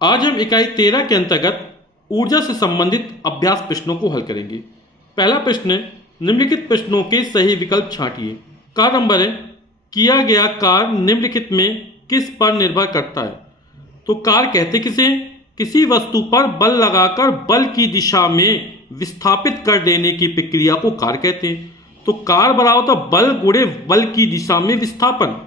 आज हम इकाई 13 के अंतर्गत ऊर्जा से संबंधित अभ्यास प्रश्नों को हल करेंगे। पहला प्रश्न है, निम्नलिखित प्रश्नों के सही विकल्प छांटिए। का नंबर है, किया गया कार्य निम्नलिखित में किस पर निर्भर करता है। तो कार्य कहते किसे, किसी वस्तु पर बल लगाकर बल की दिशा में विस्थापित कर देने की प्रक्रिया को कार्य कहते हैं। तो कार्य बराबर होता बल गुणे बल की दिशा में विस्थापन।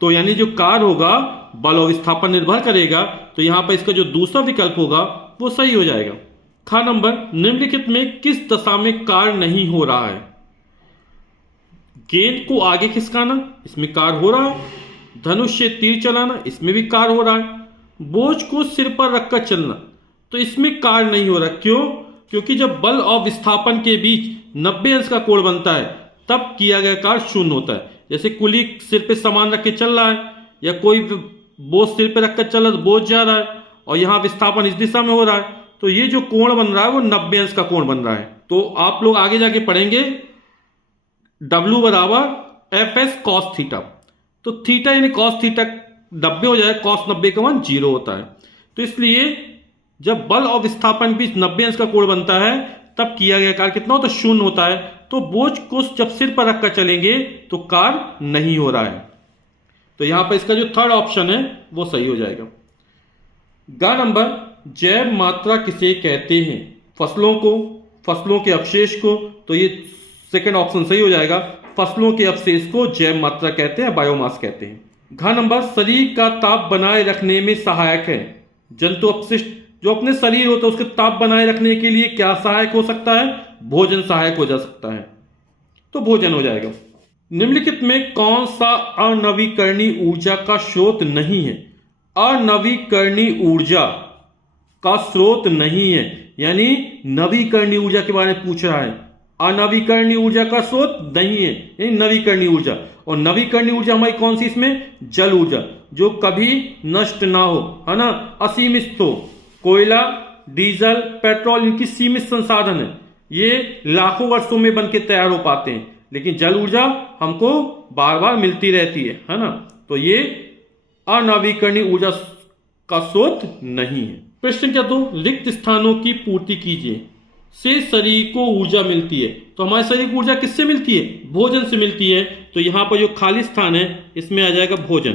तो यानी जो कार्य होगा बल और विस्थापन निर्भर करेगा, तो यहां पर इसका जो दूसरा विकल्प होगा वो सही हो जाएगा। खा नंबर, निम्नलिखित में किस दशा में कार्य नहीं हो रहा है। गेंद को आगे खिसकाना, इसमें कार्य हो रहा है। धनुष से तीर चलाना, इसमें भी कार्य हो रहा है। बोझ को सिर पर रखकर चलना, तो इसमें कार्य नहीं हो रहा। क्यों? क्योंकि जब बल और विस्थापन के बीच 90 अंश का कोण बनता है तब किया गया कार्य शून्य होता है। जैसे कुली सिर पे सामान रख के चल रहा है या कोई बोझ सिर पे रखकर चल रहा है तो बोझ जा रहा है और यहां विस्थापन इस दिशा में हो रहा है, तो ये जो कोण बन रहा है वो 90 अंश का कोण बन रहा है। तो आप लोग आगे जाके पढ़ेंगे W बराबर एफ एस कॉस थीटा। तो थीटा यानी कॉस थीटा 90 हो जाए, कॉस 90 का मान 0 होता है। तो इसलिए जब बल और विस्थापन के बीच 90 अंश का कोण बनता है तब किया गया कार्य कितना होता है, शून्य होता है। तो बोझ को जब सिर पर रखकर चलेंगे तो कार्य नहीं हो रहा है। तो यहां पर इसका जो थर्ड ऑप्शन है वो सही हो जाएगा। गा नंबर, जैव मात्रा किसे कहते हैं। फसलों को, फसलों के अवशेष को, तो ये सेकंड ऑप्शन सही हो जाएगा। फसलों के अवशेष को जैव मात्रा कहते हैं, बायोमास कहते हैं। घ नंबर, शरीर का ताप बनाए रखने में सहायक है। जंतु अपशिष्ट जो अपने शरीर होता है उसके ताप बनाए रखने के लिए क्या सहायक हो सकता है, भोजन सहायक हो जा सकता है, तो भोजन हो जाएगा। निम्नलिखित में कौन सा अनवीकरणीय ऊर्जा का स्रोत नहीं है। अनवीकरणीय ऊर्जा का स्रोत नहीं है, यानी नवीकरणीय ऊर्जा के बारे में पूछ रहा है। अनवीकरणीय ऊर्जा का स्रोत नहीं है, यानी नवीकरणीय ऊर्जा। और नवीकरणीय ऊर्जा हमारी कौन सी, इसमें जल ऊर्जा, जो कभी नष्ट ना हो, है ना, असीमित हो। कोयला, डीजल, पेट्रोल इनकी सीमित संसाधन है, ये लाखों वर्षों में बनके तैयार हो पाते हैं, लेकिन जल ऊर्जा हमको बार बार मिलती रहती है ना। तो ये अनवीकरणीय ऊर्जा का स्रोत नहीं है। प्रश्न क्या, दो रिक्त स्थानों की पूर्ति कीजिए से शरीर को ऊर्जा मिलती है। तो हमारे शरीर को ऊर्जा किससे मिलती है, भोजन से मिलती है। तो यहां पर जो खाली स्थान है इसमें आ जाएगा भोजन।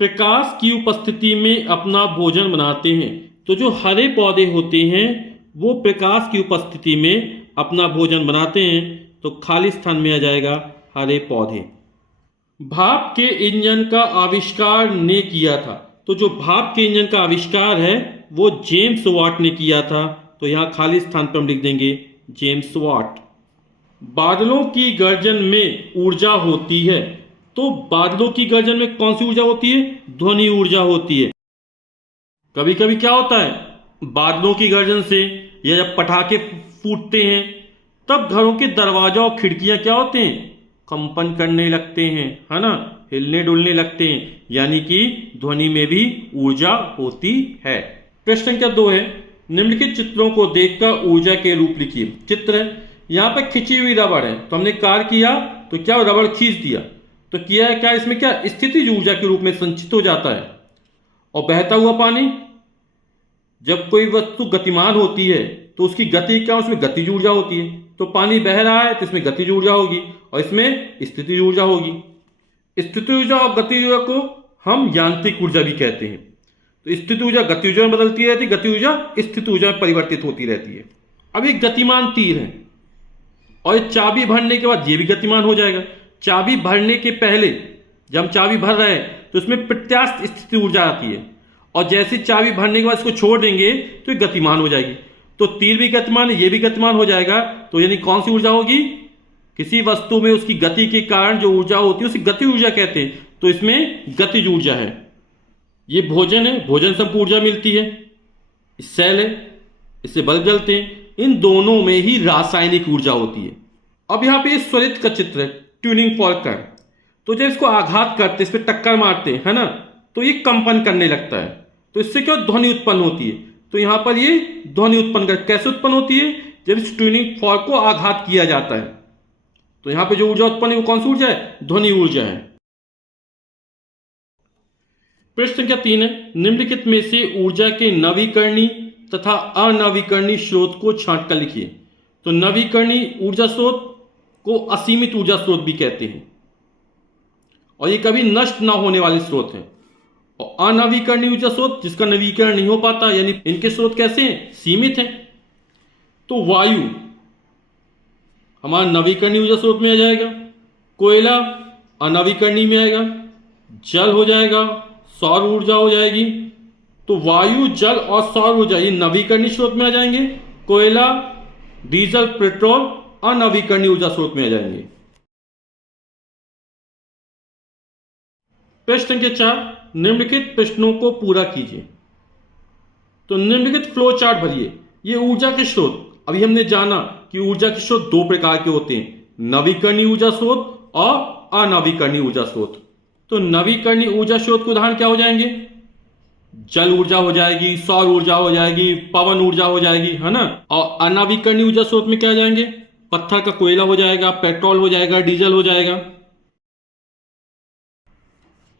प्रकाश की उपस्थिति में अपना भोजन बनाते हैं। तो जो हरे पौधे होते हैं वो प्रकाश की उपस्थिति में अपना भोजन बनाते हैं, तो खाली स्थान में आ जाएगा हरे पौधे। भाप के इंजन का आविष्कार ने किया था। तो जो भाप के इंजन का आविष्कार है वो जेम्स वाट ने किया था, तो यहां खाली स्थान पर हम लिख देंगे जेम्स वाट। बादलों की गर्जन में ऊर्जा होती है। तो बादलों की गर्जन में कौन सी ऊर्जा होती है, ध्वनि ऊर्जा होती है। कभी कभी क्या होता है, बादलों की गर्जन से या जब पटाखे फूटते हैं तब घरों के दरवाजा और खिड़कियां क्या होते हैं, कंपन करने लगते हैं, है ना, हिलने डुलने लगते हैं, यानी कि ध्वनि में भी ऊर्जा होती है। प्रश्न क्या 2 है, निम्नलिखित चित्रों को देखकर ऊर्जा के रूप लिखिए। चित्र है, यहां पर खिंची हुई रबड़ है, तो हमने कार्य किया तो क्या रबड़ खींच दिया, तो किया है क्या, इसमें क्या स्थितिज ऊर्जा के रूप में संचित हो जाता है। और बहता हुआ पानी, जब कोई वस्तु गतिमान होती है तो उसकी गति क्या, उसमें गतिज ऊर्जा होती है। तो पानी बह रहा है तो इसमें गतिज ऊर्जा होगी और इसमें स्थितिज ऊर्जा होगी। स्थितिज ऊर्जा और गतिज ऊर्जा को हम यांत्रिक ऊर्जा भी कहते हैं। तो स्थिति ऊर्जा गति ऊर्जा में बदलती रहती है, गति ऊर्जा स्थिति ऊर्जा में परिवर्तित होती रहती है। अब एक गतिमान तीर है और चाबी भरने के बाद ये भी गतिमान हो जाएगा। चाबी भरने के पहले जब हम चाबी भर रहे हैं तो इसमें प्रत्यास्थ स्थिति ऊर्जा आती है, और जैसे चाबी भरने के बाद इसको छोड़ देंगे तो ये गतिमान हो जाएगी। तो तीर भी गतिमान है, ये भी गतिमान हो जाएगा। तो यानी कौन सी ऊर्जा होगी, किसी वस्तु में उसकी गति के कारण जो ऊर्जा होती है उसे गति ऊर्जा कहते हैं, तो इसमें गतिज ऊर्जा है। ये भोजन है, भोजन से हमको ऊर्जा मिलती है। सेल है, इससे बल्ब जलते हैं, इन दोनों में ही रासायनिक ऊर्जा होती है। अब यहां पे स्वरित का चित्र है, ट्यूनिंग फॉर्क का। तो जब इसको आघात करते, इस पर टक्कर मारते हैं, है ना, तो ये कंपन करने लगता है, तो इससे क्या ध्वनि उत्पन्न होती है। तो यहां पर ये ध्वनि उत्पन्न कर, कैसे उत्पन्न होती है, जब इस ट्यूनिंग फॉर्क को आघात किया जाता है। तो यहां पे जो ऊर्जा उत्पन्न है वो कौन सी ऊर्जा है, ध्वनि ऊर्जा है। प्रश्न संख्या 3 है, निम्नलिखित में से ऊर्जा के नवीकरणीय तथा अनवीकरणीय स्रोत को छांट कर लिखिए। तो नवीकरणीय ऊर्जा स्रोत को असीमित ऊर्जा स्रोत भी कहते हैं और ये कभी नष्ट ना होने वाले स्रोत हैं। और अनवीकरणीय ऊर्जा स्रोत जिसका नवीकरण नहीं हो पाता, यानी इनके स्रोत कैसे हैं? सीमित हैं। तो वायु हमारा नवीकरणीय ऊर्जा स्रोत में आ जाएगा, कोयला अनवीकरणीय में आएगा, जल हो जाएगा, सौर ऊर्जा हो जाएगी। तो वायु, जल और सौर ऊर्जा ये नवीकरणीय स्रोत में आ जाएंगे, कोयला, डीजल, पेट्रोल अनवीकरणीय ऊर्जा स्रोत में आ जाएंगे। प्रश्न संख्या 4, निम्नलिखित प्रश्नों को पूरा कीजिए। तो निम्नलिखित फ्लो चार्ट भरिए। ये ऊर्जा के स्रोत, अभी हमने जाना कि ऊर्जा के स्रोत दो प्रकार के होते हैं, नवीकरणीय ऊर्जा स्रोत और अनवीकरणीय ऊर्जा स्रोत। तो नवीकरणीय ऊर्जा स्रोत के उदाहरण क्या हो जाएंगे? जल ऊर्जा हो जाएगी, सौर ऊर्जा हो जाएगी, पवन ऊर्जा हो जाएगी, है ना। और अनवीकरणीय ऊर्जा स्रोत में क्या जाएंगे? पत्थर का कोयला हो जाएगा, पेट्रोल हो जाएगा, डीजल हो जाएगा।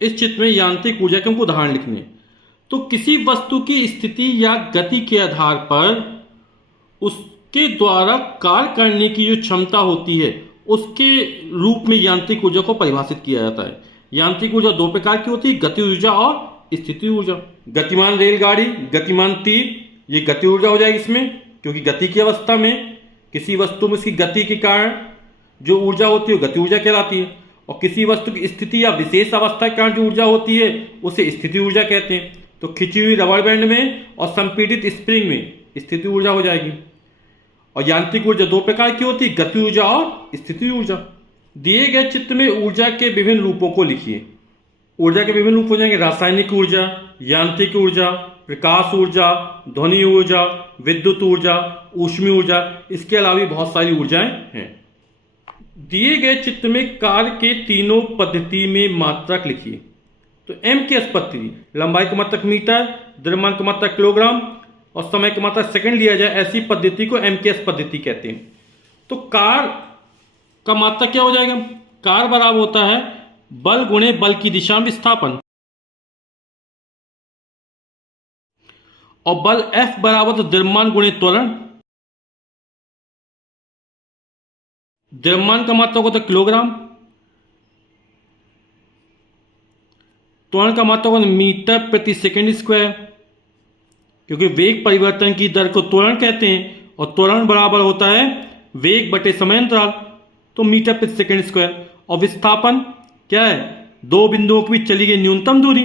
इस चित्र में यांत्रिक ऊर्जा के हमको उदाहरण लिखने हैं। तो किसी वस्तु की स्थिति या गति के आधार पर उसके द्वारा कार्य करने की जो क्षमता होती है उसके रूप में यांत्रिक ऊर्जा को परिभाषित किया जाता है। यांत्रिक ऊर्जा दो प्रकार की होती है, गति ऊर्जा और स्थिति ऊर्जा। गतिमान रेलगाड़ी, गतिमान तीर, ये गति ऊर्जा हो जाएगी इसमें, क्योंकि गति की अवस्था में किसी वस्तु में उसकी गति के कारण जो ऊर्जा होती है वो गति ऊर्जा कहलाती है। और किसी वस्तु की स्थिति या विशेष अवस्था के कारण जो ऊर्जा होती है उसे स्थिति ऊर्जा कहते हैं। तो खिंची हुई रबर बैंड में और संपीड़ित स्प्रिंग में स्थिति ऊर्जा हो जाएगी। और यांत्रिक ऊर्जा दो प्रकार की होती है, गति ऊर्जा और स्थिति ऊर्जा। दिए गए चित्र में ऊर्जा के विभिन्न रूपों को लिखिए। ऊर्जा के विभिन्न रूप हो जाएंगे रासायनिक ऊर्जा, यांत्रिक ऊर्जा, प्रकाश ऊर्जा, ध्वनि ऊर्जा, विद्युत ऊर्जा, ऊष्मीय ऊर्जा। इसके अलावा भी बहुत सारी ऊर्जाएं हैं। दिए गए चित्र में कार्य के तीनों पद्धति में मात्रक लिखिए। तो एम की पद्धति, लंबाई का मात्रक मीटर, द्रव्यमान का मात्रक किलोग्राम और समय का मात्रक सेकंड लिया जाए, ऐसी पद्धति को एम की पद्धति कहते हैं। तो कार्य का मात्रक क्या हो जाएगा? कार्य बराबर होता है बल गुणे बल की दिशा में विस्थापन। और बल F बराबर तो द्रव्यमान गुणे त्वरण। द्रव्यमान का मात्रक होता है किलोग्राम, त्वरण का मात्रक होता है मीटर प्रति सेकंड स्क्वायर, क्योंकि वेग परिवर्तन की दर को त्वरण कहते हैं और त्वरण बराबर होता है वेग बटे समय अंतराल, तो मीटर प्रति सेकंड स्क्वायर। और विस्थापन क्या है? दो बिंदुओं के बीच चली गई न्यूनतम दूरी,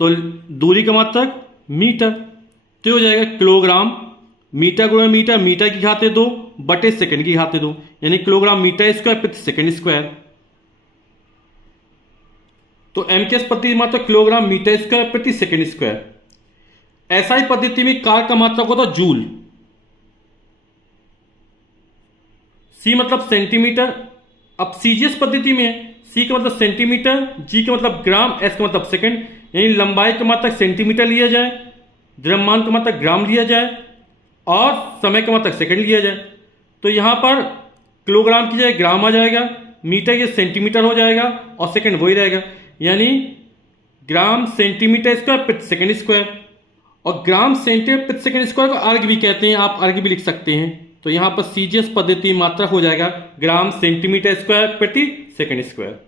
तो दूरी का मात्रक मीटर, तो हो जाएगा किलोग्राम मीटर गुणा मीटर, मीटर की घाते 2 बटे सेकंड की घाते 2, यानी किलोग्राम मीटर स्क्वायर प्रति सेकंड स्क्वायर। तो एम की पद्धति मात्रक किलोग्राम मीटर स्क्वायर प्रति सेकंड स्क्वायर। ऐसा ही पद्धति में कार्य का मात्रक होता जूल। सी मतलब सेंटीमीटर। अब सीजीएस पद्धति में है, सी का मतलब सेंटीमीटर, जी का मतलब ग्राम, एस का मतलब सेकंड, यानी लंबाई का मात्रक सेंटीमीटर लिया जाए, द्रव्यमान का मात्रक ग्राम लिया जाए और समय का मात्रक सेकंड लिया जाए। तो यहां पर किलोग्राम की जगह ग्राम आ जाएगा, मीटर के सेंटीमीटर हो जाएगा और सेकंड वही रहेगा, यानी ग्राम सेंटीमीटर स्क्वायर प्रति सेकंड स्क्वायर। और ग्राम सेंटीमीटर प्रति सेकंड स्क्वायर को अर्ग भी कहते हैं, आप अर्ग भी लिख सकते हैं। तो यहां पर सीजीएस पद्धति मात्रक हो जाएगा ग्राम सेंटीमीटर स्क्वायर प्रति सेकंड स्क्वायर।